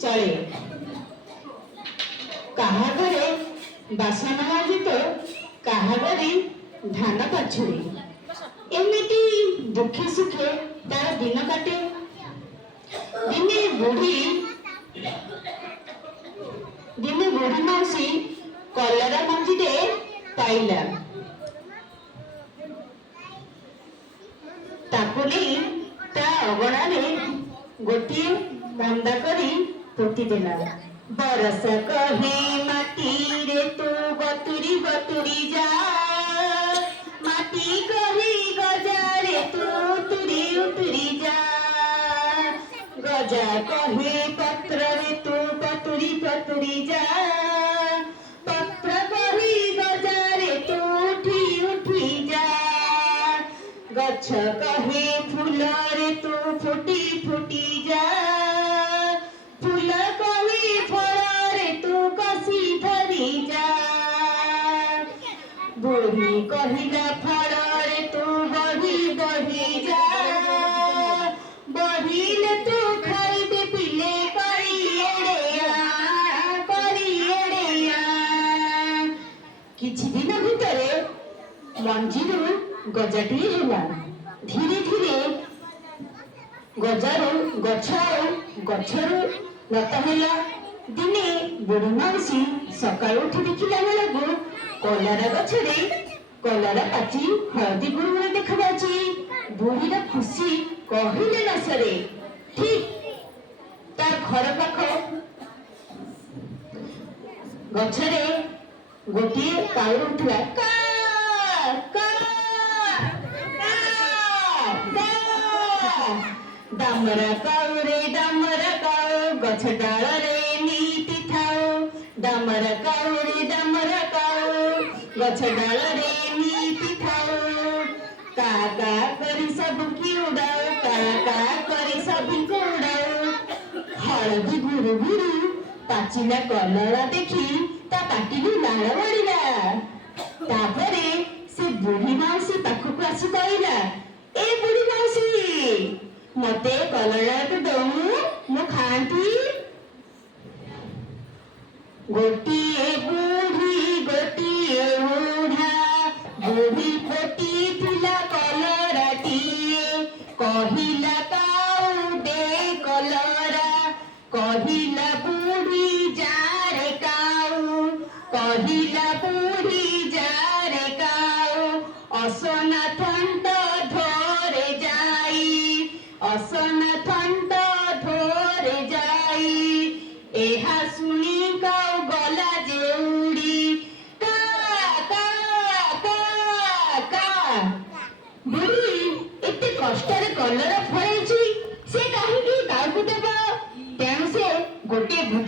चले कहा घरे बासन माजी तो कहा घरे धान पाछुरी एमती दुखे सुखे तार दिन काटे। दिने बुढ़ी मौसी कलरा मंजीटे पाइला ताकू नहीं ता अगणारे गोटे बंदा करी पोती देला। बरसा कहे माटी रे तू बतुरी बतुरी जा माटी कहे गजा रे तू तुरी उतरी जा गजा कहे पत्र रे तू पतुरी पतुरी जा पत्र कहे गजा रे तू उठी उठी जा गछ कहे फूल रे तू फुटी फुटी जा फूल कहे फल रे तू कसी धरी जा बुढ़ी कहिला फल रे तू बढ़ी बढ़ी जा बढ़िले तू खाइबे पिले करी एड़ेया किछि दिन भितरे मंजीरू गजाटी होला। धीरे धीरे गजारू गछरू लता होला। दिने बुढ़ी मौसी सकाळु उठी देखिला बेलकु कलारा गछरे कलारा पाची हळदी गुरुगुरे देखा जाउची। बुढ़ीर खुशी कहिले न सरे। ठीक तार घर पाख गछरे गोटे काऊ उठला का का डामरा काऊ रे डामरा काऊ गछ डाल रे नीति थाओ डामरा काऊ रे डामरा काऊ गछ डाल रे नीति थाओ का करी सब की उड़ाओ का करी सब की उड़ाओ। हळदी गुरु गुरु पाचिला कलरा देखी ता पाटिलु लाळ बढिला। तापरे से बुढ़ी मौसी पाखकु आसी कहला ए बुढ़ी मौसी मते कलरा तो दऊ मु खांती। गोटिए बुढ़ी गोटिए बुढ़ा बुढ़ी पोटी थिला कलराटीए कहिला काऊ दे कलरा कहिला बुढ़ी जारे काऊ कहिला बुढ़ी जारे काऊ असना थंड धरे जाई असना थंड धरे जाई एहा सुनी काऊ गला जे उड़ी का का का का बुढ़ी एते कष्टरे कलरा